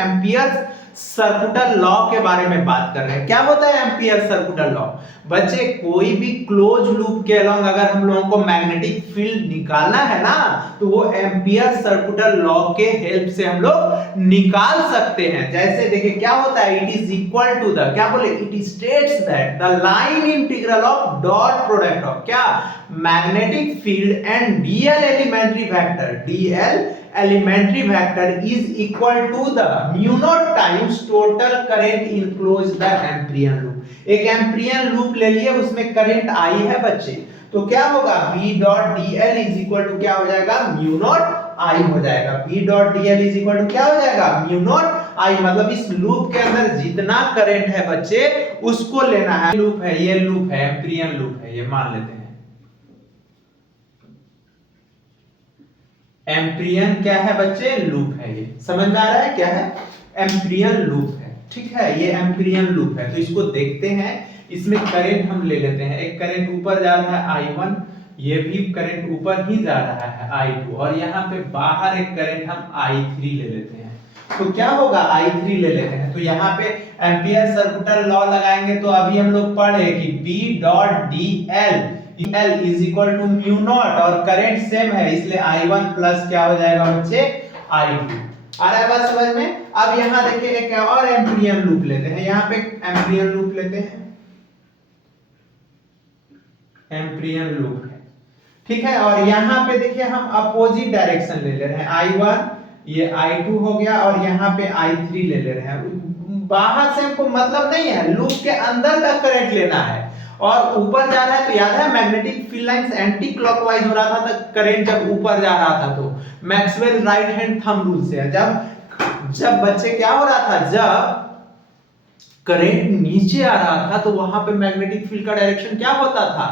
Ampere circular law के बारे में बात कर रहे हैं। क्या होता है एम्पियर सर्कुलर लॉ? बच्चे कोई भी क्लोज लूप के अलोंग अगर हम लोगों को मैग्नेटिक फील्ड निकालना है ना, तो वो एम्पियर सर्कुलर लॉ के हेल्प से हम लोग निकाल सकते हैं। जैसे देखिए क्या होता है, it is equal to the, क्या बोले, it states that the line integral of dot product of क्या, magnetic field and DL elementary vector, DL elementary vector is equal to the mu naught times total current enclosed the Amperean loop। एक एम्पियन loop ले लिए, उसमें current I है बच्चे, तो क्या होगा, B dot dl is equal to क्या हो जाएगा, म्यू नॉट आई हो जाएगा। B dot dl is equal to क्या हो जाएगा, म्यू नॉट आई। मतलब इस लूप के अंदर जितना करंट है बच्चे उसको लेना है। लूप है, ये लूप है, एम्पियन लूप है, ये मान लेते हैं। एम्पियन क्या है बच्चे, लूप है। ये समझ में आ रहा है क्या है, एम्पियन लूप है, ठीक है, ये एम्पियन लूप है। तो इसको देखते हैं, इसमें करंट हम ले लेते हैं। एक करंट ऊपर जा रहा है I1, ये भी करंट ऊपर ही जा रहा है I2, और यहाँ पे बाहर एक करंट हम I3 ले लेते हैं। तो क्या होगा, I3 ले लेते हैं, तो यहाँ पे एम्पियर सर्कुलर लॉ लगाएंगे। तो अभी हम लोग पढ़े कि B dot dl L is equal to mu naught, और करंट सेम है इसलिए I1 प्लस क्या हो जाएगा बच्चे, I2। आ रहा है बात समझ में? अब यहाँ देखिए एक और एम्पियन लूप लेते हैं, यहाँ पे एम्पियन लूप लेते हैं, एम्पियन लूप है, ठीक है। और यहाँ पे देखिए हम अपोजिट डायरेक्शन ले ले रहे हैं, I1 ये I2 हो गया, और यहाँ पे I3 ले ले रहे हैं। बाहर से हमको मतलब नहीं है, लूप के अंदर का करंट लेना है। और ऊपर जा रहा है तो याद है magnetic field lines anti clockwise हो रहा था, तो करंट जब ऊपर जा रहा था तो Maxwell right hand thumb rule से है। जब बच्चे क्या हो रहा था, जब करंट नीचे आ रहा था तो वहां पे मैग्नेटिक फील्ड का डायरेक्शन क्या होता था,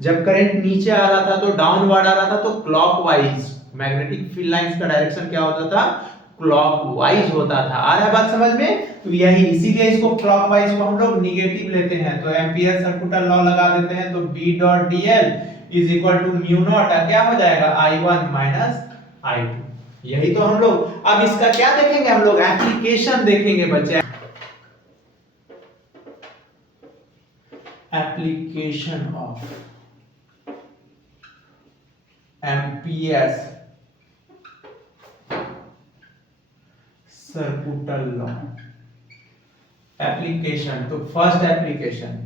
जब करंट नीचे आ रहा था तो डाउनवर्ड आ रहा था, तो क्लॉकवाइज मैग्नेटिक फील्ड लाइंस का डायरेक्शन क्या होता था, क्लॉकवाइज होता था। आ रहा है बात समझ में? तो यही इसीलिए इसको क्लॉकवाइज को हम लोग नेगेटिव लेते हैं। तो एम्पियर सर्कुलर लॉ लगा देते हैं, तो B dot dl is equal to mu naught, क्या हो जाएगा, I1 माइनस I2। यही तो हम लोग अब इसका क्या देखेंगे, हम लोग एप्लीकेशन देखेंगे बच्चे। Application of Ampere circular law, application. तो फर्स्ट एप्लीकेशन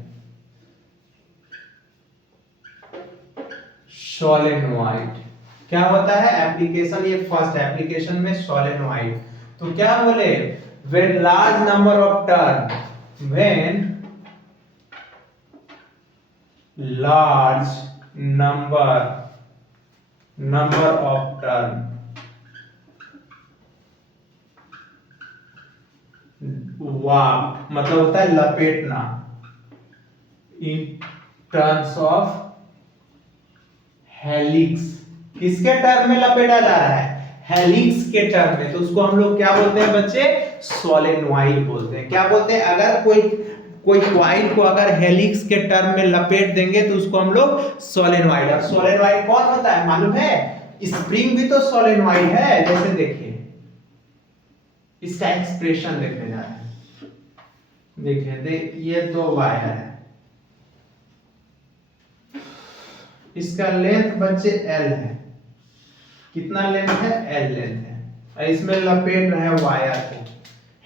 सोलेनोइड। क्या होता है एप्लीकेशन, ये फर्स्ट एप्लीकेशन में सोलेनोइड। तो क्या बोले, when large number of turn, when large number of turn warp मतलब होता है लपेटना, इन टर्म्स ऑफ हेलिक्स। किसके टर्म में लपेटा जा रहा है, हेलिक्स के टर्म में, तो उसको हम लोग क्या बोलते हैं बच्चे, सोलेनोइड बोलते हैं। क्या बोलते हैं, अगर कोई कॉइल को अगर हेलिक्स के टर्म में लपेट देंगे तो उसको हम लोग सोलेनोइड। और सोलेनोइड कौन होता है मालूम है, स्प्रिंग भी तो सोलेनोइड है। जैसे देखिए इसका एक्सप्रेशन देखने जा रहे हैं, देखिए ये दो वायर है, इसका लेंथ बच्चे L है। कितना लेंथ है, L लेंथ है। इसमें लपेट रहे हैं वायर को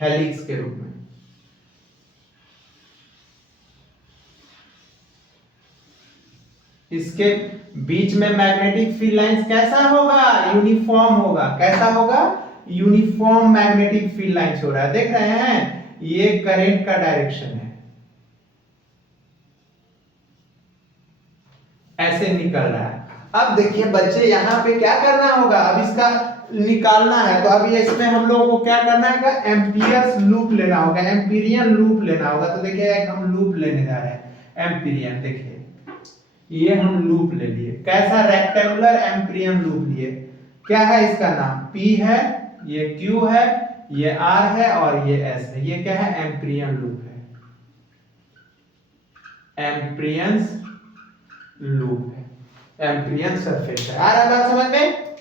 हेलिक्स के रूप में। इसके बीच में मैग्नेटिक फील्ड लाइंस कैसा होगा, यूनिफॉर्म होगा। कैसा होगा, यूनिफॉर्म मैग्नेटिक फील्ड लाइंस हो रहा है। देख रहे हैं, ये करंट का डायरेक्शन है, ऐसे निकल रहा है। अब देखिए बच्चे यहाँ पे क्या करना होगा, अब इसका निकालना है। तो अभी इसमें हम लोगों को क्या करना है, एम्पियर्स लूप लेना होगा, एम्पिरियन लूप लेना होगा। तो देखिए एक हम लूप लेने जा रहे हैं एम्पिरियन। देखिए ये हम लूप ले लिए, कैसा, रेक्टेंगुलर एम्पिरियन लूप लिए। क्या है इसका नाम, P है, ये Q है, ये R है, और ये S है। ये क्या है, एम्पिरियन लूप है, एम्पिरियन लूप है, एम्पिरियन सरफेस है। आ रहा बात समझ में?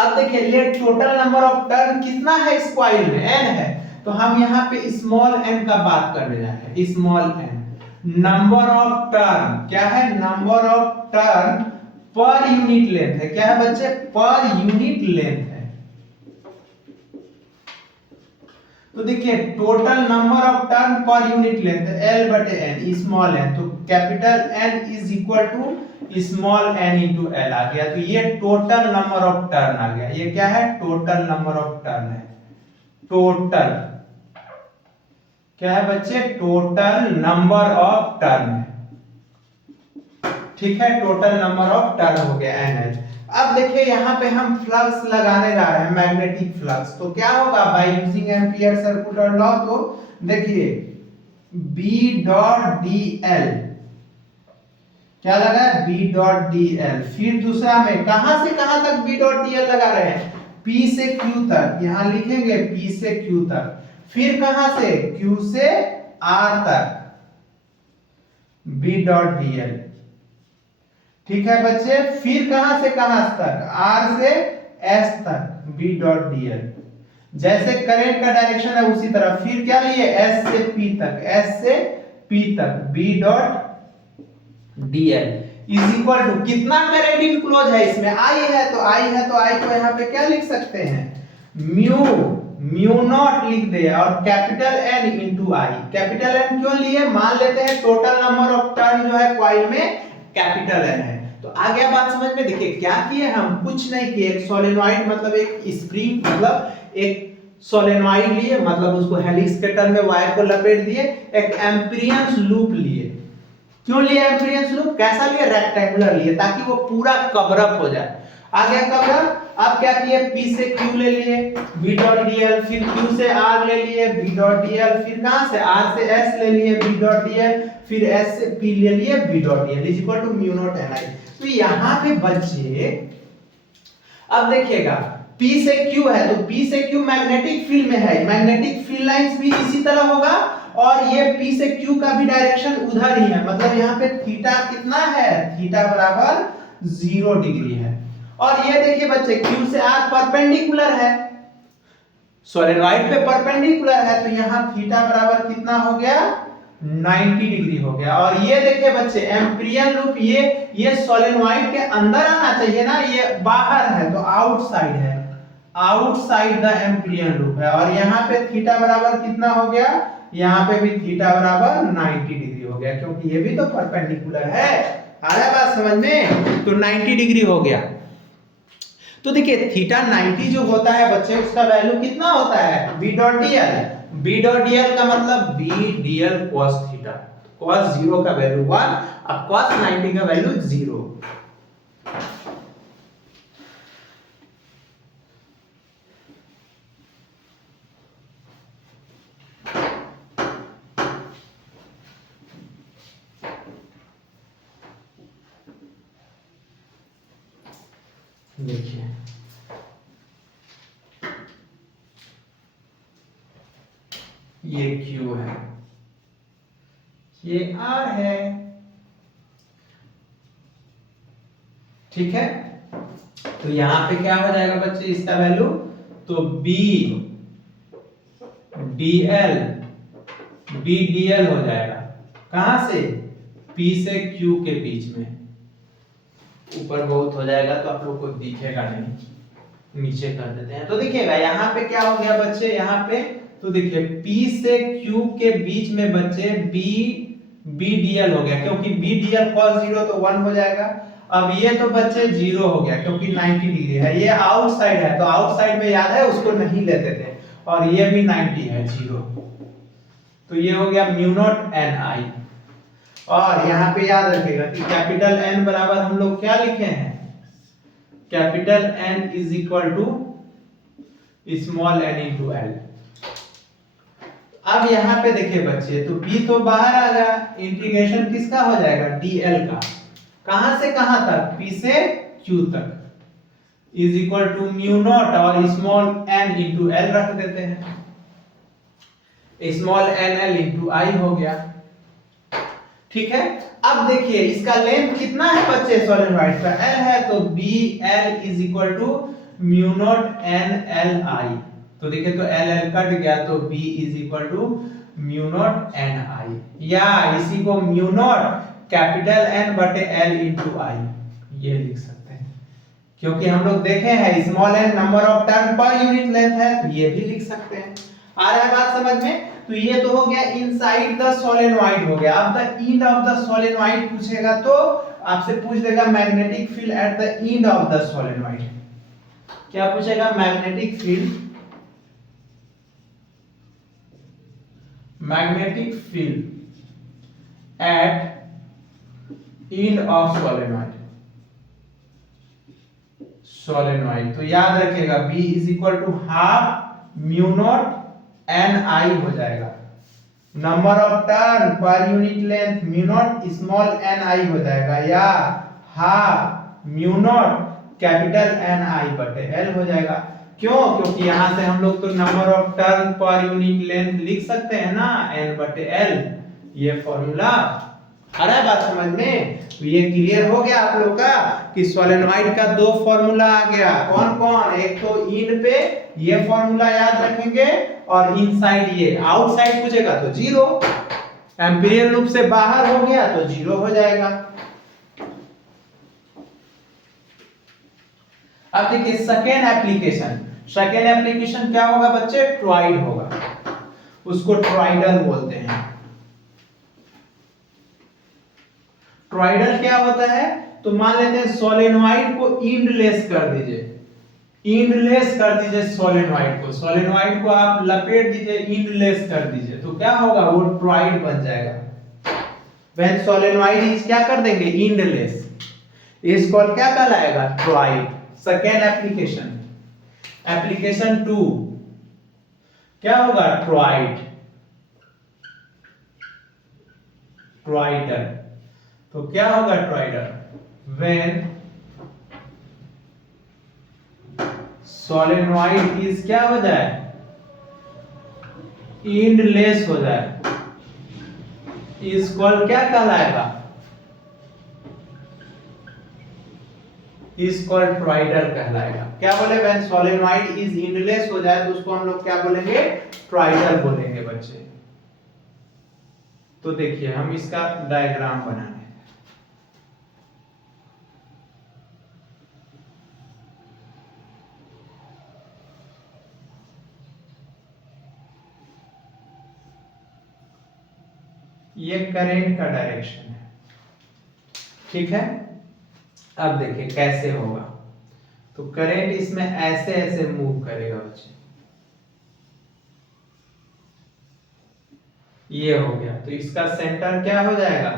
अब देखिए let total number of turn कितना है इस कॉइल में, n है, तो हम यहाँ पे स्मॉल n का बात करने जा रहे हैं। Small n number of turn क्या है, नंबर ऑफ टर्न पर यूनिट लेंथ है। क्या है बच्चे, पर यूनिट लेंथ है। तो देखिए टोटल नंबर ऑफ टर्न पर यूनिट लेंथ L बटे n, स्मॉल n, तो capital N is equal to small n into L आ गया। तो ये टोटल नंबर ऑफ टर्न आ गया। ये क्या है, टोटल नंबर ऑफ टर्न है। टोटल क्या है बच्चे, टोटल नंबर ऑफ टर्न है। ठीक है, टोटल नंबर ऑफ टर्न हो गया NH। अब देखिए यहाँ पे हम फ्लक्स लगाने जा रहे हैं, मैग्नेटिक फ्लक्स। तो क्या होगा, bye using Ampere circular law, तो देखिए B डॉट dl क्या लगा है, B डॉट dl। फिर दूसरा में कहां से कहां तक B डॉट dl लगा रहे हैं, P से Q तक, यहां लिखेंगे P से Q तक। फिर कहां से, Q से R तक B डॉट dl। ठीक है बच्चे, फिर कहां से कहां तक, R से S तक B डॉट dl। जैसे करंट का डायरेक्शन है उसी तरह, फिर क्या लिए, S से P तक, S से P तक B dot dl is equal to कितना करंट इनक्लोज है इसमें, I है, तो I को यहाँ पे क्या लिख सकते हैं, म्यू नॉट लिख दे, और कैपिटल N इंटू आई। कैपिटल N क्यों लिए, मान लेते हैं टोटल नंबर ऑफ टर्न जो है कॉइल में कैपिटल N है। तो आ गया बात समझ में। देखिए क्या किए हम, कुछ नहीं किए, एक सोलेनॉइड मतलब एक स्प्रिंग मतलब एक सोलेनॉइड लिए, मतलब उसको हेलिक्स के टर्न में वायर को लपेट दिए, एक एम्पीरियंस लूप लिए। क्यों लिए एम्पीरियंस लूप, कैसा लिए, रेक्टेंगुलर लिए, ताकि वो पूरा कवर अप हो जाए। आ गया कवर अप। अब क्या किए, P से Q ले लिए B डॉट dl, फिर Q से R ले लिए B डॉट dl, फिर कहां से R से S ले लिए B डॉट dl, फिर S से P ले लिए B dot dl is equal to mu naught Ni। तो यहाँ पे बच्चे अब देखिएगा P से Q है, तो P से Q मैग्नेटिक फील्ड में है, मैग्नेटिक फील्ड लाइंस भी इसी तरह होगा, और ये P से Q का भी डायरेक्शन उधर ही है, मतलब यहाँ पे थीटा कितना है, थीटा बराबर 0 डिग्री है। और ये देखिए बच्चे Q से R परपेंडिकुलर है, सोलेनॉइड पे परपेंडिकुलर है, तो यहाँ थीटा बराबर कितना हो गया, 90 डिग्री हो गया। और ये देखिए बच्चे एम्पीरियन लूप, ये सोलेनॉइड के अंदर आना चाहिए ना, ये बाहर है, तो आउटसाइड है, आउटसाइड द एम्पीरियन लूप है। और यहाँ पे थीटा बराबर कितना हो गया, यहाँ पे भी थीटा बराबर 90 डिग्री हो गया, क्योंकि ये भी तो परपेंडिकुलर है। आ रहा है बात समझ में, तो 90 डिग्री हो गया। तो देखिए थीटा 90 जो होता है बच्चे, उसका वैल्यू कितना होता है, B dot dl। B dot dl का मतलब B dl cos theta, cos 0 का वैल्यू 1, अब cos 90 का वैल्यू 0। देखिए ये Q है, ये R है, ठीक है। तो यहां पे क्या हो जाएगा बच्चे इसका वैल्यू, तो B dl हो जाएगा, कहां से, P से Q के बीच में। ऊपर बहुत हो जाएगा तो आप लोग को दिखेगा नहीं, नीचे कर देते हैं। तो देखिएगा यहाँ पे क्या हो गया बच्चे, यहाँ पे तो देखिए P से Q के बीच में बच्चे B dl हो गया, क्योंकि B dl cos 0 तो 1 हो जाएगा। अब ये तो बच्चे 0 हो गया, क्योंकि 90 डिग्री है, ये आउटसाइड है, तो आउटसाइड में याद है उसको नहीं लेते थे, और ये भी 90 है, 0। तो ये हो गया म्यू नॉट Ni। और यहाँ पे याद रखिएगा कि कैपिटल N बराबर हम लोग क्या लिखे हैं, capital N is equal to small n into L। अब यहाँ पे देखिए बच्चे, तो B तो बाहर आ गया, इंटीग्रेशन किसका हो जाएगा, dl का, कहां से कहां तक, P से Q तक, is equal to mu naught और स्मॉल n इंटू L रख देते हैं, स्मॉल nl इंटू I हो गया। ठीक है। अब देखिए इसका लेंथ कितना है बच्चे, सोलेनॉइड का L है, तो BL is equal to mu naught N L I. तो देखिए तो एल एल कट गया तो b is equal to mu naught N I, या इसी को म्यू नॉट कैपिटल एन बटे एल इंटू आई ये लिख सकते हैं, क्योंकि हम लोग देखे हैं small N number of turn पर यूनिट लेंथ है, तो ये भी लिख सकते हैं। आ रहा है बात समझ में? तो ये तो हो गया इनसाइड द सोलेनोइड हो गया। अब the end of the solenoid पूछेगा तो आपसे पूछ देगा magnetic field at the end of the solenoid. क्या पूछेगा? Magnetic field at end of solenoid. तो याद रखिएगा B is equal to half mu naught N I हो जाएगा, नंबर ऑफ टर्न पर unit length mu naught small N I हो जाएगा, या half mu naught capital N I बटे एल हो जाएगा। क्यों? क्योंकि यहां से हम लोग तो नंबर ऑफ टर्न पर यूनिट लेंथ लिख सकते हैं ना, एन बटे एल, ये फॉर्मूला। आ रहा है बात समझ में? तो ये क्लियर हो गया आप लोग का कि सोलेनोइड का दो फॉर्मूला आ गया। कौन कौन? एक तो इन पे ये फॉर्मूला याद रखेंगे, और इनसाइड ये। आउटसाइड पूछेगा तो जीरो, एम्पीरियल लूप से बाहर हो गया तो जीरो हो जाएगा। अब देखिए सेकेंड एप्लीकेशन। सेकेंड एप्लीकेशन क्या होगा बच्चे? टॉरॉइड होगा, उसको टॉरॉइडल बोलते हैं। टॉरॉइडल क्या होता है? तो मान लेते हैं सोलेनोइड को एंडलेस कर दीजिए, एंडलेस कर दीजिए सोलेनोइड को, सोलेनोइड को आप लपेट दीजिए, एंडलेस कर दीजिए, तो क्या होगा? वो टॉरॉइड बन जाएगा। व्हेन सोलेनोइड इज क्या कर देंगे? एंडलेस, इस कॉल क्या कहलाएगा? टॉरॉइड। सेकेंड एप्लीकेशन, एप्लीकेशन 2 क्या होगा? Torrid, toroidal. तो क्या होगा टॉरॉइडल? व्हेन सोलेनोइड इज क्या हो जाए? एंडलेस हो जाए, इस कॉल क्या कहलाएगा? इस कॉल टॉरॉइडल कहलाएगा। क्या बोले? व्हेन सोलेनोइड इज एंडलेस हो जाए तो उसको हम लोग क्या बोलेंगे? टॉरॉइडल बोलेंगे बच्चे। तो देखिए हम इसका डायग्राम बनाने, ये करंट का डायरेक्शन है, ठीक है। अब देखिए कैसे होगा। तो करंट इसमें ऐसे ऐसे मूव करेगा बच्चे, ये हो गया। तो इसका सेंटर क्या हो जाएगा?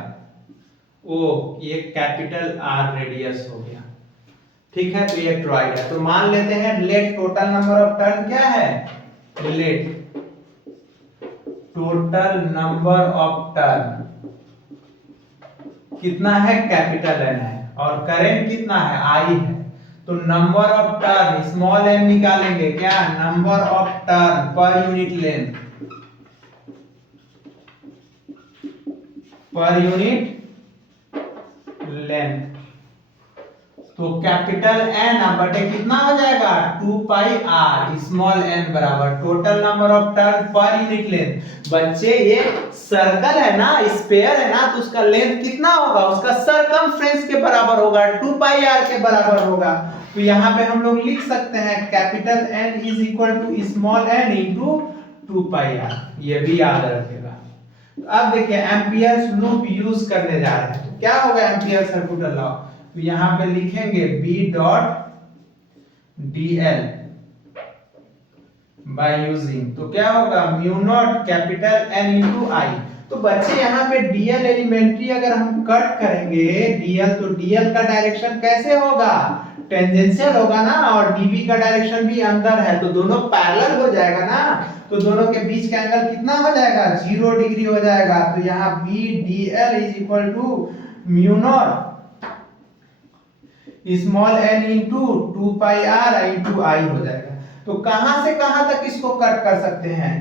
ओ, ये कैपिटल आर रेडियस हो गया, ठीक है। तो ये टॉरॉइड है। तो मान लेते हैं let total number of turn क्या है? Let total number of turn कितना है? कैपिटल एन है, और करंट कितना है? आई है। तो number of turn small N निकालेंगे, क्या? नंबर ऑफ टर्न पर यूनिट लेंथ, पर यूनिट लेंथ। तो कैपिटल एन बटे कितना हो जाएगा? 2 पाई आर स्मॉल एन बराबर टोटल नंबर ऑफ टर्न पर यूनिट लेंथ। बच्चे ये सर्कल है ना, स्फीयर है ना, तो उसका लेंथ कितना होगा? उसका सरकमफ्रेंस के बराबर होगा, 2 पाई आर के बराबर होगा। तो यहाँ पे हम लोग लिख सकते हैं capital N is equal to small N into 2 pi R, ये भी याद रखेगा। अब देखिए एम्पियर्स लूप यूज करने जा रहे हैं, तो क्या होगा एम्पियर सर्कुलर लॉ? तो यहां पे लिखेंगे B dot dl by using, तो क्या होगा? Mu naught capital N into I. तो बच्चे यहाँ पे dl एलिमेंट्री अगर हम कट करेंगे dl, तो dl का डायरेक्शन कैसे होगा? टेंजेंशियल होगा ना, और db का डायरेक्शन भी अंदर है, तो दोनों पैरेलल हो जाएगा ना। तो दोनों के बीच का एंगल कितना हो जाएगा? 0 डिग्री हो जाएगा। तो यहाँ B dl is equal to mu naught small n into 2 pi R into I हो जाएगा। तो कहां से कहां तक इसको कट कर सकते हैं?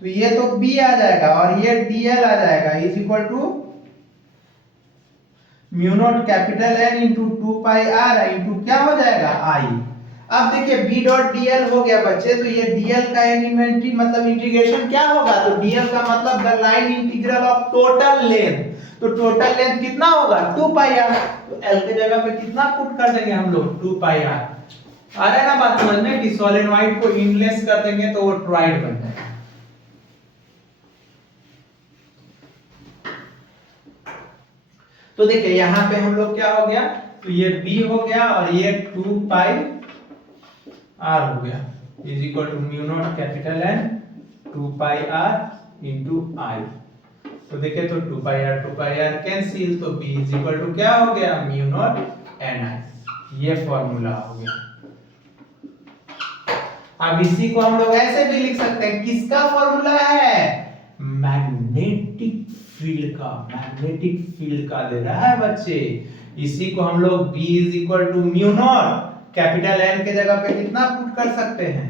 तो ये तो B आ जाएगा और ये dl आ जाएगा is equal to mu naught capital N into 2 pi R into क्या हो जाएगा? आई। अब देखिए बी डॉट डीएल हो गया बच्चे, तो ये डीएल का एलिमेंट्री मतलब इंटीग्रेशन क्या होगा, तो डीएल का मतलब the line integral of total length, तो टोटल लेंथ कितना होगा 2 पाई आर, तो एल के जगह पे कितना पुट कर देंगे हम लोग 2 पाई आर। आ रहा है ना बात समझ में कि सोलेनोइड को इनलेस कर देंगे तो वो टॉरॉइड बन जाएगा। तो देखिए यहां पे हम लोग क्या हो गया, तो ये b हो गया और ये 2 पाई r हो गया is equal to mu naught capital N 2 pi r into i। तो देखिए तो 2 पाई r कैंसिल, तो b इज इक्वल टू क्या हो गया म्यू नॉट ni। ये फॉर्मूला हो गया। अब इसी को हम लोग ऐसे भी लिख सकते हैं, किसका फॉर्मूला है, मैग्नेटिक फील्ड का दे रहा है बच्चे। इसी को हम लोग b is equal to mu naught capital N के जगह पे कितना पुट कर सकते हैं,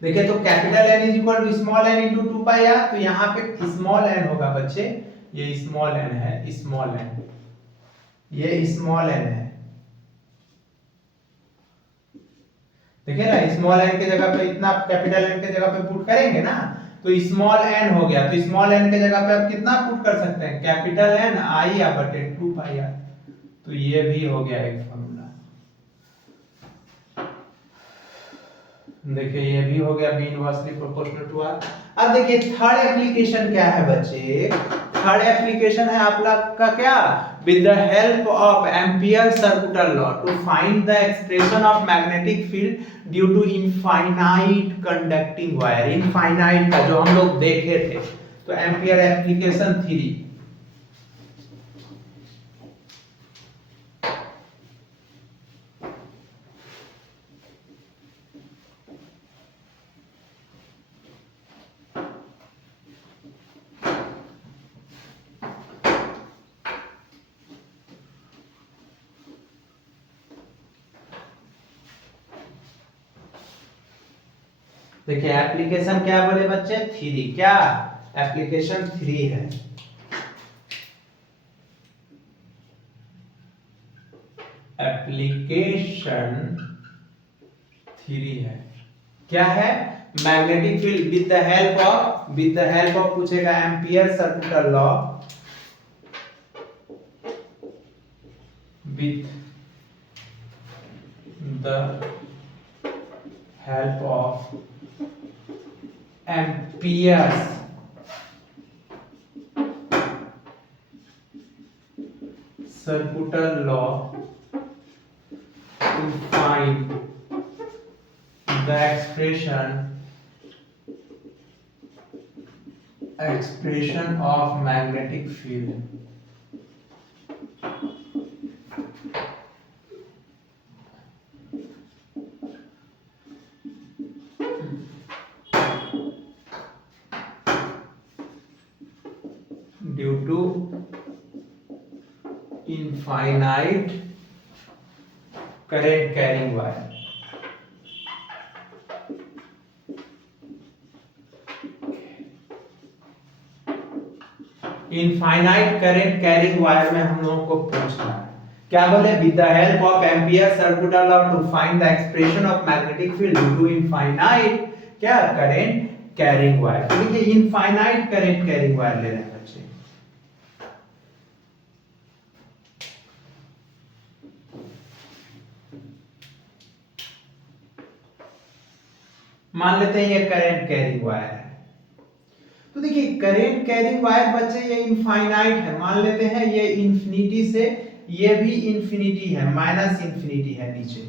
देखिए तो capital N is equal to small n into 2 pi r, तो यहाँ पे स्मॉल n होगा बच्चे, ये स्मॉल n है, स्मॉल n, ये स्मॉल n है, देखिए ना स्मॉल n के जगह पे इतना कैपिटल N के जगह पे पुट करेंगे ना, तो स्मॉल n हो गया, तो स्मॉल n के जगह पे आप कितना पुट कर सकते हैं कैपिटल N i या बटे 2 पाई r, तो ये भी हो गया एक फॉर्मूला। देखिए ये भी हो गया b inversely proportional to r। अब देखिए थर्ड एप्लीकेशन क्या है बच्चे, थर्ड एप्लीकेशन है आप लोग का क्या, with the help of Ampere circular law to find the expression of magnetic field due to infinite conducting wire। infinite का जो हम लोग देखे थे, तो एम्पियर एप्लीकेशन 3। देखिए एप्लीकेशन क्या बोले बच्चे 3, क्या एप्लीकेशन 3 है। एप्लीकेशन 3 है, क्या है, magnetic field with the help of पूछेगा Ampere circular law, with the help of Ampere's circular law to find the expression of magnetic field। due to infinite current carrying wire। Infinite current carrying wire में हम लोगों को पूछना है, क्या बोले, with the help of Ampere circular law to find the expression of magnetic field due to infinite क्या current carrying wire. देखिए इनफाइनाइट करंट कैरिंग वायर ले रहे हैं बच्चे, मान लेते हैं ये करंट कैरिंग वायर है, तो देखिए करंट कैरिंग वायर बच्चे ये इनफाइनाइट है, मान लेते हैं ये इंफिनिटी से ये भी इंफिनिटी है, माइनस इंफिनिटी है नीचे,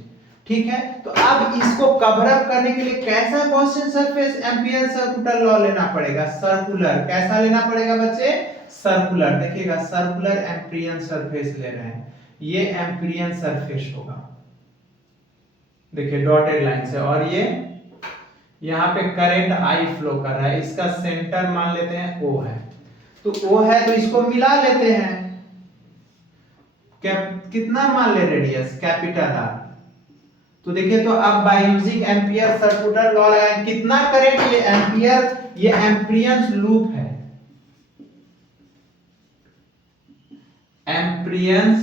ठीक है। तो अब इसको कवर अप करने के लिए कैसा Gaussian surface ampere circular law लेना पड़ेगा, सर्कुलर, कैसा लेना पड़ेगा बच्चे, सर्कुलर। देखिएगा सर्कुलर एम्पियन सरफेस ले रहे हैं, ये एम्पियन सरफेस होगा, देखिए डॉटेड लाइन से, और ये यहाँ पे करंट I फ्लो कर रहा है, इसका सेंटर मान लेते हैं O है, तो O है तो इसको मिला लेते हैं, कितना मान ले रेडियस कैपिटल R। तो देखिए तो अब by using Ampere circular law लगाएं, कितना करंट, ये एम्पियर, ये एम्पियन लूप है, एम्पियर्स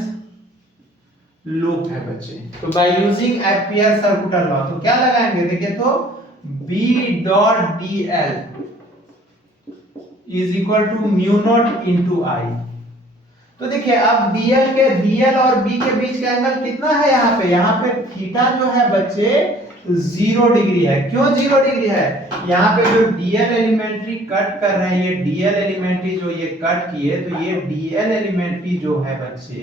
लूप है बच्चे। तो by using Ampere circular law तो क्या लगाएंगे, देखिए तो B dot dl is equal to mu naught into I. तो देखिए अब dl और b के बीच का एंगल कितना है, यहाँ पे थीटा जो है बच्चे 0 डिग्री है। क्यों 0 डिग्री है, यहाँ पे जो dl एलिमेंट्री कट कर रहे हैं, ये dl एलिमेंट्री जो ये कट किए, तो ये dl एलिमेंट्री जो है बच्चे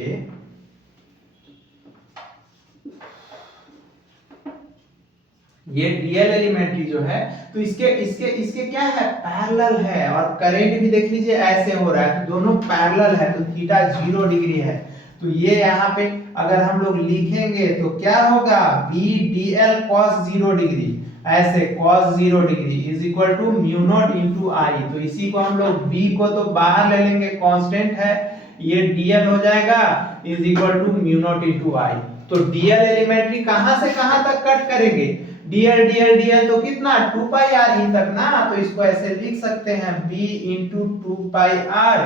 ये डीएल एलिमेंट्री जो है, तो इसके इसके इसके क्या है, पैरेलल है। और करंट भी देख लीजिए ऐसे हो रहा है, तो दोनों पैरेलल है, तो थीटा 0 डिग्री है। तो ये यहाँ पे अगर हम लोग लिखेंगे तो क्या होगा, B D L cos 0 degree, ऐसे cos 0 degree is equal to mu naught into I. तो इसी को हम लोग बी को तो बाहर ले लेंगे, कांस्टेंट है, ये डीएल हो जाएगा is equal to mu naught into I. तो डीएल एलिमेंट्री कहां से कहां तक कट करेंगे, dl तो कितना 2 पाई r ही तक ना, तो इसको ऐसे लिख सकते हैं b into 2 pi r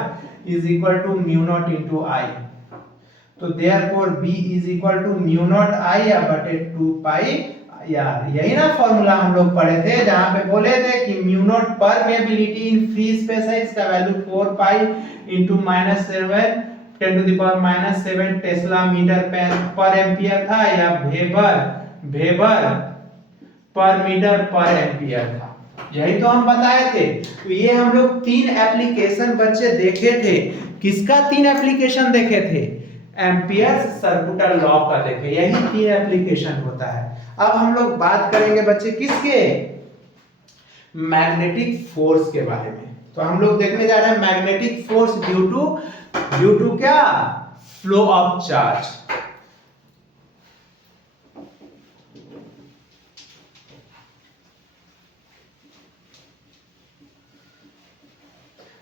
is equal to mu naught into I। तो therefore b is equal to mu naught I बटे 2 पाई r। यही ना फॉर्मूला हम लोग पढ़े थे, जहां पे बोले थे कि mu naught permeability in free space है, इसका value 4 pi into -7 10 to the power -7 tesla metre per ampere था, या वेबर पर मीटर पर एम्पियर था। यही तो हम बताए थे। तो ये हम लोग 3 एप्लीकेशन बच्चे देखे थे। किसका 3 एप्लीकेशन देखे थे, एम्पियर्स सर्कुलर लॉ का देखे, यही 3 एप्लीकेशन होता है। अब हम लोग बात करेंगे बच्चे किसके, मैग्नेटिक फोर्स के बारे में। तो हम लोग देखने जा रहे हैं मैग्नेटिक फोर्स ड्यू टू क्या, फ्लो ऑफ चार्ज।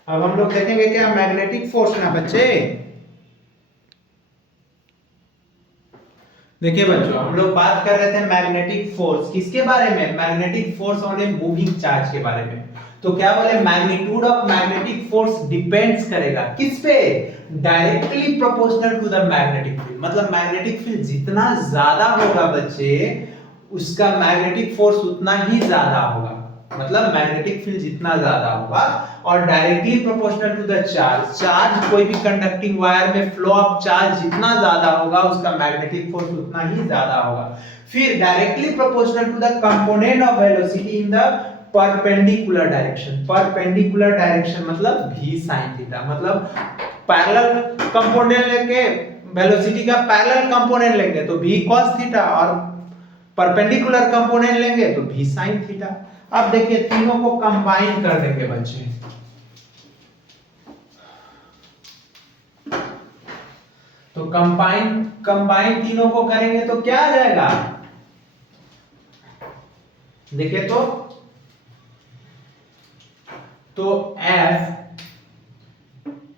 अब हम लोग देखेंगे क्या मैग्नेटिक फोर्स ना बच्चे। देखिए बच्चों, हम लोग बात कर रहे थे मैग्नेटिक फोर्स किसके बारे में, magnetic force on a moving charge के बारे में। तो क्या बोले, magnitude of magnetic force depends करेगा किस पे, directly proportional to the magnetic field. मतलब मैग्नेटिक फील्ड जितना ज्यादा होगा बच्चे, उसका मैग्नेटिक फोर्स उतना ही ज्यादा होगा। मतलब मैग्नेटिक फील्ड जितना ज्यादा होगा, और directly proportional to the charge कोई भी कंडक्टिंग वायर में फ्लो ऑफ चार्ज जितना ज्यादा होगा, उसका मैग्नेटिक फोर्स उतना ही ज्यादा होगा। फिर directly proportional to the component of velocity in the perpendicular direction मतलब v sin थीटा। मतलब पैरेलल कंपोनेंट लेके वेलोसिटी का पैरेलल कंपोनेंट लेंगे तो v cos थीटा, और परपेंडिकुलर कंपोनेंट लेंगे तो v sin थीटा। अब देखिए तीनों को कंबाइन कर देंगे बच्चे। तो कंबाइन तीनों को करेंगे तो क्या आ जाएगा, देखिए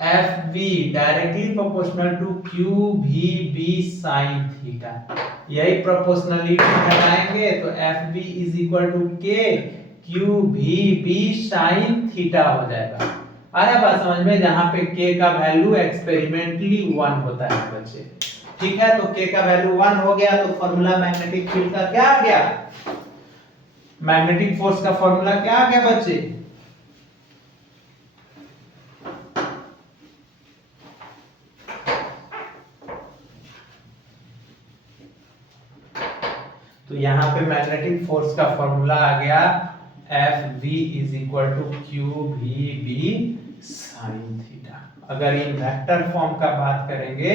F B directly proportional to Q V B sine theta. यही प्रोपोर्शनलिटी लगाएंगे तो F B is equal to K Q V B sine theta हो जाएगा। आ रहा है बात समझ में, जहां पे k का वैल्यू एक्सपेरिमेंटली 1 होता है बच्चे। ठीक है, तो k का वैल्यू 1 हो गया, तो फॉर्मूला मैग्नेटिक फील्ड का क्या आ गया, मैग्नेटिक फोर्स का फॉर्मूला क्या आ गया बच्चे, तो यहाँ पे मैग्नेटिक फोर्स का फॉर्मूला आ गया F V is equal to Q V B sine theta. अगर इन वेक्टर फॉर्म का बात करेंगे,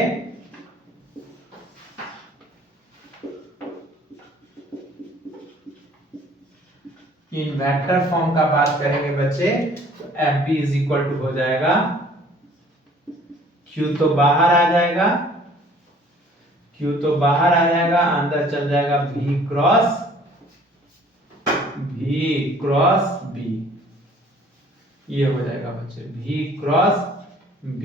इन वेक्टर फॉर्म का बात करेंगे बच्चे, तो F B is equal to हो जाएगा, क्यू तो बाहर आ जाएगा, अंदर चल जाएगा v क्रॉस b, ये हो जाएगा बच्चे v क्रॉस b।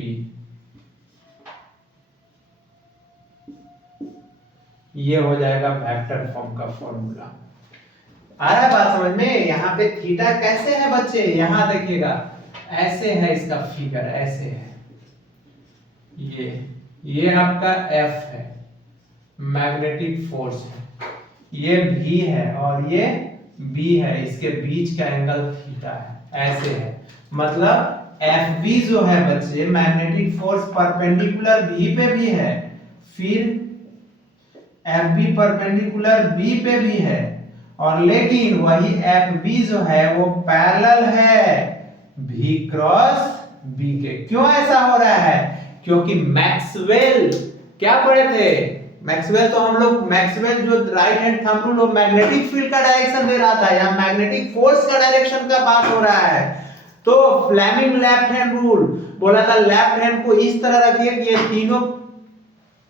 ये हो जाएगा वेक्टर फॉर्म का फॉर्मूला। आ रहा है बात समझ में। यहाँ पे थीटा कैसे है बच्चे, यहाँ देखिएगा ऐसे है, इसका फिगर ऐसे है, ये ये आपका F है, मैग्नेटिक फोर्स है, ये V है और ये B है, इसके बीच का एंगल थीटा है, ऐसे है। मतलब FB जो है बच्चे, मैग्नेटिक फोर्स परपेंडिकुलर B पे भी है, फिर FB परपेंडिकुलर B पे भी है, और लेकिन वही FB जो है वो पैरेलल है V क्रॉस B के। क्यों ऐसा हो रहा है? क्योंकि मैक्सवेल क्या पढ़े थे? मैक्सवेल तो हम लोग, मैक्सवेल जो राइट हैंड थंब रूल वो मैग्नेटिक फील्ड का डायरेक्शन दे रहा था, या मैग्नेटिक फोर्स का डायरेक्शन का बात हो रहा है। तो फ्लेमिंग लेफ्ट हैंड रूल बोला था लेफ्ट हैंड को इस तरह रखिए कि ये तीनों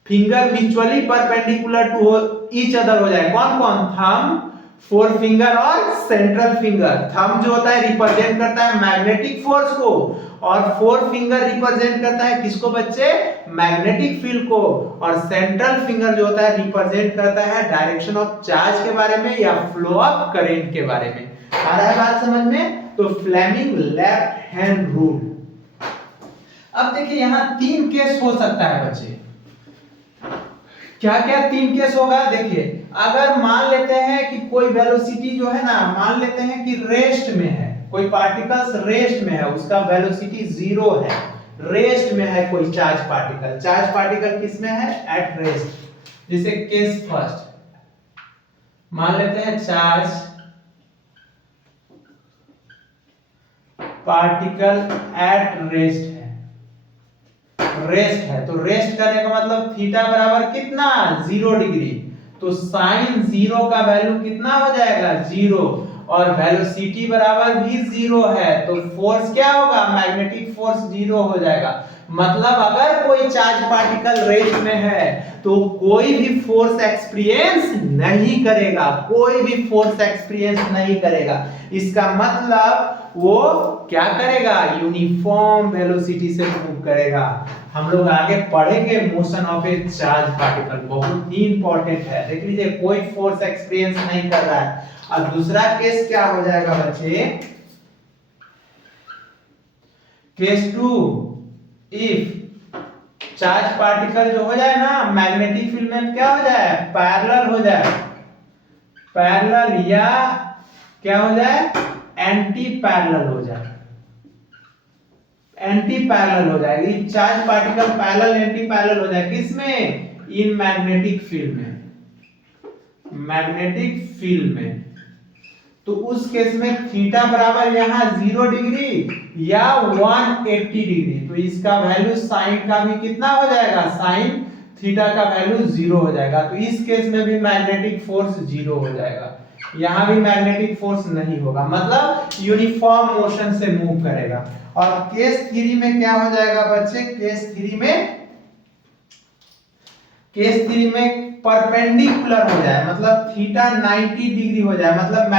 finger mutually perpendicular to each other हो जाए। कौन कौन? थंब, फोर फिंगर और सेंट्रल फिंगर। थंब जो होता है रिप्रेजेंट करता है मैग्नेटिक फोर्स को, और फोर फिंगर रिप्रेजेंट करता है किसको बच्चे? मैग्नेटिक फील्ड को, और सेंट्रल फिंगर जो होता है रिप्रेजेंट करता है डायरेक्शन ऑफ चार्ज के बारे में या फ्लो ऑफ करंट के बारे में। आ रहा है बात समझ में? तो फ्लेमिंग लेफ्ट हैंड रूल। अब देखिए यहां तीन केस हो सकता है बच्चे। क्या क्या तीन केस होगा? देखिए अगर मान लेते हैं कि कोई वेलोसिटी जो है ना, मान लेते हैं कि रेस्ट में है, कोई पार्टिकल्स रेस्ट में है, उसका वेलोसिटी 0 है, रेस्ट में है कोई चार्ज पार्टिकल। चार्ज पार्टिकल किस में है? At rest. जैसे केस फर्स्ट मान लेते हैं चार्ज पार्टिकल एट रेस्ट है, रेस्ट है, तो रेस्ट करने का मतलब थीटा बराबर कितना? 0 डिग्री। तो साइन 0 का वैल्यू कितना हो जाएगा? 0, और वेलोसिटी बराबर भी 0 है, तो फोर्स क्या होगा? मैग्नेटिक फोर्स 0 हो जाएगा। मतलब अगर कोई चार्ज पार्टिकल रेस्ट में है तो कोई भी फोर्स एक्सपीरियंस नहीं करेगा, कोई भी फोर्स एक्सपीरियंस नहीं करेगा। इसका मतलब वो क्या करेगा? यूनिफॉर्म वेलोसिटी से मूव करेगा। हम लोग आगे पढ़ेंगे motion of a charge particle, बहुत ही इंपॉर्टेंट है। देख लीजिए कोई फोर्स एक्सपीरियंस नहीं कर रहा है। अब दूसरा केस क्या हो जाएगा बच्चे? केस 2, इफ चार्ज पार्टिकल जो हो जाए ना मैग्नेटिक फील्ड में क्या हो जाए? पैरेलल हो जाए, पैरेलल या क्या हो जाए? एंटी पैरेलल हो जाए, एंटी पैरेलल हो जाएगी। Charge particle parallel anti parallel हो जाए किसमें? इन मैग्नेटिक फील्ड में, मैग्नेटिक फील्ड में। तो उस केस में थीटा बराबर यहाँ 0 डिग्री या 180 डिग्री, तो इसका वैल्यू साइन का भी कितना हो जाएगा? साइन थीटा का वैल्यू 0 हो जाएगा। तो इस केस में भी मैग्नेटिक फोर्स 0 हो जाएगा, यहां भी मैग्नेटिक फोर्स नहीं होगा, मतलब यूनिफॉर्म मोशन से मूव करेगा। और केस 3 में क्या हो जाएगा बच्चे? केस 3 में परपेंडिकुलर हो जाए, मतलब थीटा 90 डिग्री हो जाए, मतलब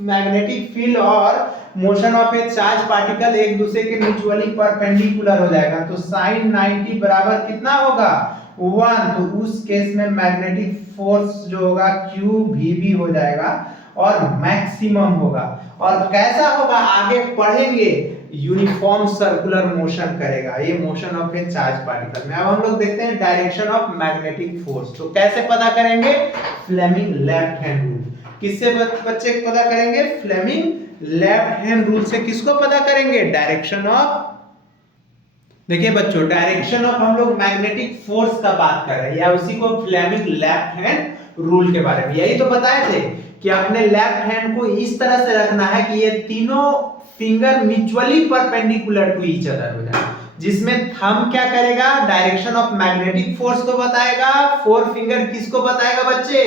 मैग्नेटिक फील्ड और motion of a charge particle एक दूसरे के म्यूचुअली परपेंडिकुलर हो जाएगा। तो साइन 90 बराबर कितना होगा? 1। तो उस केस में मैग्नेटिक फोर्स जो होगा QVB हो जाएगा और मैक्सिमम होगा। और कैसा होगा आगे पढ़ेंगे, यूनिफॉर्म सर्कुलर मोशन करेगा ये motion of a charge particle में। अब हम लोग देखते हैं डायरेक्शन ऑफ मैग्नेटिक फोर्स। तो कैसे पता करेंगे? Fleming left hand rule. किससे बच्चे पता करेंगे? फ्लेमिंग लेफ्ट हैंड रूल से। किसको पता करेंगे? डायरेक्शन ऑफ, देखिए बच्चों डायरेक्शन ऑफ हम लोग मैग्नेटिक फोर्स का बात कर रहे हैं, या उसी को फ्लेमिंग लेफ्ट हैंड रूल के बारे में। यही तो बताए थे कि अपने लेफ्ट हैंड को इस तरह से रखना है कि ये तीनों finger mutually perpendicular to each other हो जाए, जिसमें थंब क्या करेगा? डायरेक्शन ऑफ मैग्नेटिक फोर्स को बताएगा, फोर फिंगर किसको बताएगा बच्चे?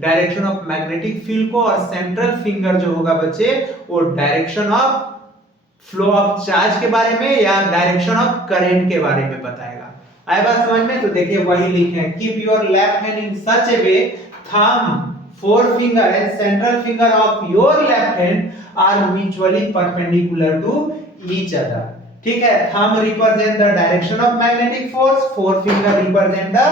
डायरेक्शन ऑफ मैग्नेटिक फील्ड को, और सेंट्रल फिंगर जो होगा बच्चे वो direction of flow of charge के बारे में या डायरेक्शन ऑफ करंट के बारे में बताएगा। आए बात समझ में? तो देखिए वही लिखे हैं, keep your left hand in such A way thumb, four finger and central finger of your left hand are mutually perpendicular to each other. ठीक है, thumb represent the direction of magnetic force, four finger represent the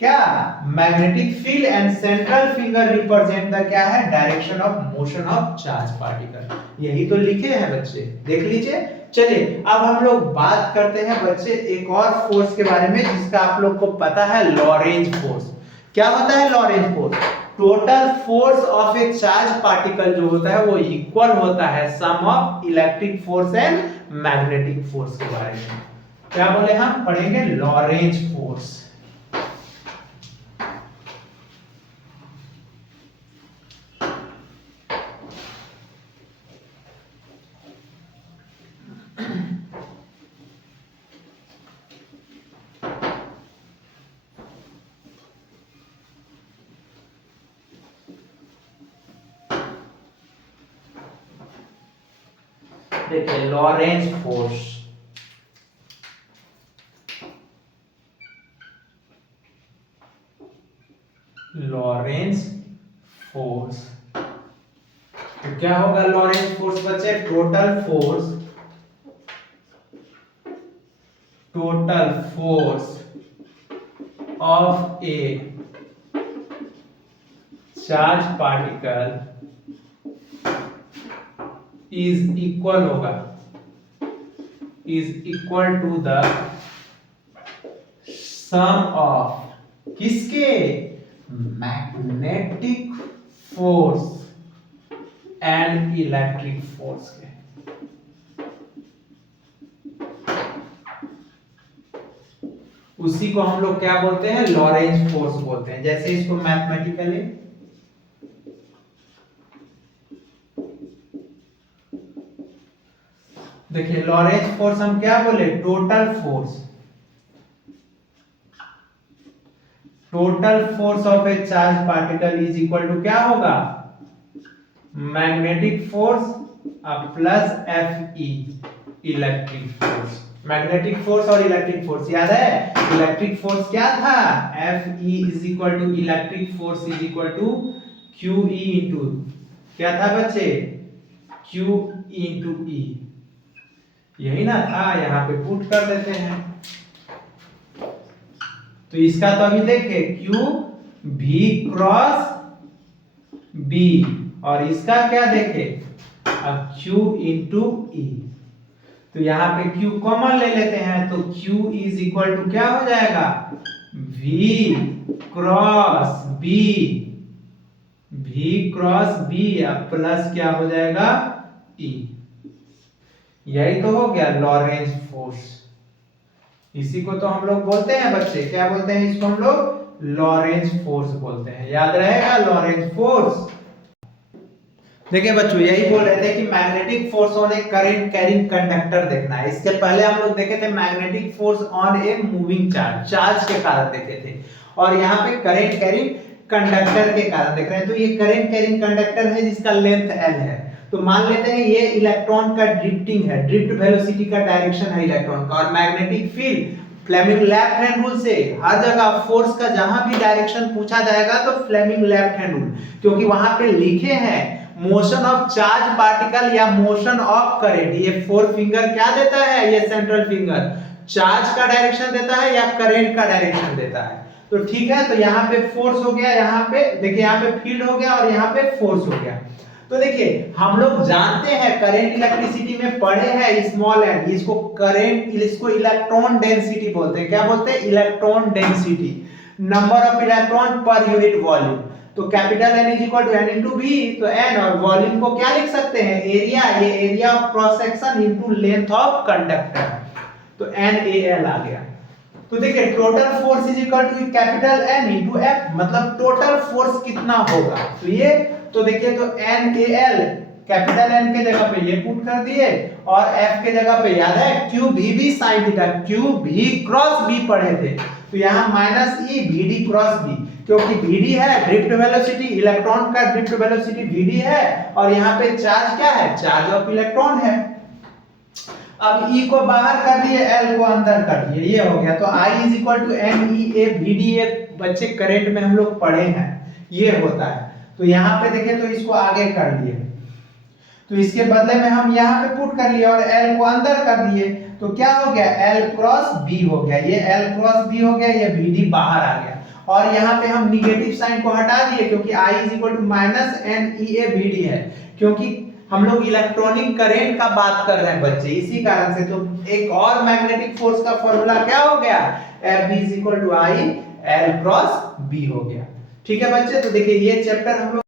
क्या magnetic field and central finger represent the क्या है direction of motion of charge particle. यही तो लिखे हैं बच्चे, देख लीजिए। चलिए अब हम लोग बात करते हैं बच्चे एक और फोर्स के बारे में जिसका आप लोग को पता है, लॉरेंज फोर्स। क्या होता है Lorentz force? Total force of a charge particle जो होता है वो इक्वल होता है sum of electric force and magnetic force के बारे में। क्या बोले हम पढ़ेंगे लॉरेंज फोर्स। देखिए लॉरेंज फोर्स, लॉरेंज फोर्स तो क्या होगा लॉरेंज फोर्स बच्चे? Total force of a charge particle is equal होगा, is equal to the sum of किसके? Magnetic force and electric force के। उसी को हम लोग क्या बोलते हैं? लॉरेंज फोर्स बोलते हैं। जैसे इसको मैथमेटिकली देखिए लॉरेंज फोर्स हम क्या बोले? Total force of a charge particle is equal to क्या होगा? Magnetic force plus F E electric force. Magnetic force और इलेक्ट्रिक फोर्स याद है? इलेक्ट्रिक फोर्स क्या था? F E is equal to electric force is equal to Q E into क्या था बच्चे? Q into E. यही ना था, यहाँ पे पुट कर देते हैं। तो इसका तो अभी देखे Q V क्रॉस B और इसका क्या देखे? अब Q इंटू E। तो यहाँ पे Q कॉमन ले लेते हैं तो Q इज इक्वल टू क्या हो जाएगा? V क्रॉस B अब प्लस क्या हो जाएगा? E। यही तो हो गया लॉरेंज फोर्स। इसी को तो हम लोग बोलते हैं बच्चे, क्या बोलते हैं इसको? हम लोग लॉरेंज फोर्स बोलते हैं। याद रहेगा लॉरेंज फोर्स। देखिए बच्चों यही बोल रहे थे कि magnetic force on A current carrying conductor देखना है। इसके पहले हम लोग देखे थे magnetic force on a moving charge के कारण देखे थे, और यहाँ पे करंट कैरिंग कंडक्टर के कारण देख रहे हैं। तो ये करंट कैरिंग कंडक्टर है जिसका लेंथ L है। तो मान लेते हैं ये इलेक्ट्रॉन का ड्रिफ्टिंग है, ड्रिफ्ट वेलोसिटी का डायरेक्शन है इलेक्ट्रॉन का, और magnetic field Fleming left hand rule से हर जगह फोर्स का जहां भी डायरेक्शन पूछा जाएगा तो फ्लेमिंग लेफ्ट हैंड रूल, क्योंकि वहां पे लिखे हैं मोशन ऑफ चार्ज पार्टिकल या मोशन ऑफ करंट। ये फोर फिंगर क्या देता है? ये सेंट्रल फिंगर चार्ज का डायरेक्शन देता है या करंट का डायरेक्शन देता है। तो ठीक है, तो यहाँ पे फोर्स हो गया, यहाँ पे देखिए यहाँ पे फील्ड हो गया और यहाँ पे फोर्स हो गया। तो देखिए हम लोग जानते हैं करंट इलेक्ट्रिसिटी में पढ़े हैं स्मॉल एन, इसको करंट, इसको इलेक्ट्रॉन डेंसिटी बोलते हैं। क्या बोलते हैं? Electron density, number of electron per unit volume. तो capital N is equal to N into V, तो N और वॉल्यूम को क्या लिख सकते हैं? एरिया, ये area of cross section into length of conductor, तो NaL आ गया। तो देखिए total force is equal to capital N into F, मतलब टोटल फोर्स कितना होगा? तो ये तो देखिए तो NaL कैपिटल N के जगह पे ये पुट कर दिए और F के जगह पे याद है QVB sin theta, QV cross B पढ़े थे, तो यहाँ minus E VD cross B, क्योंकि VD है ड्रिफ्ट वेलोसिटी, इलेक्ट्रॉन का ड्रिफ्ट वेलोसिटी VD है, और यहाँ पे चार्ज क्या है? चार्ज ऑफ इलेक्ट्रॉन है। अब E को बाहर कर दिए, L को अंदर कर दिए, ये हो गया। तो I is equal to MEA VD, ये बच्चे करंट में हम लोग पढ़े हैं, ये होता है। तो यहाँ पे देखें तो इसको आगे कर दिए, तो इसके बदले में हम यहाँ पे पुट कर लिए और L को अंदर कर दिए, तो क्या हो गया? L क्रॉस B हो गया, ये L क्रॉस B हो गया, ये VD बाहर आ गया। और यहाँ पे हम निगेटिव साइन को हटा दिए क्योंकि I is equal to minus NeABD है, क्योंकि हम लोग इलेक्ट्रॉनिक करंट का बात कर रहे हैं बच्चे, इसी कारण से। तो एक और मैग्नेटिक फोर्स का फॉर्मूला क्या हो गया, FB is equal to I L cross B हो गया। ठीक है बच्चे, तो देखिए ये चैप्टर हम लोग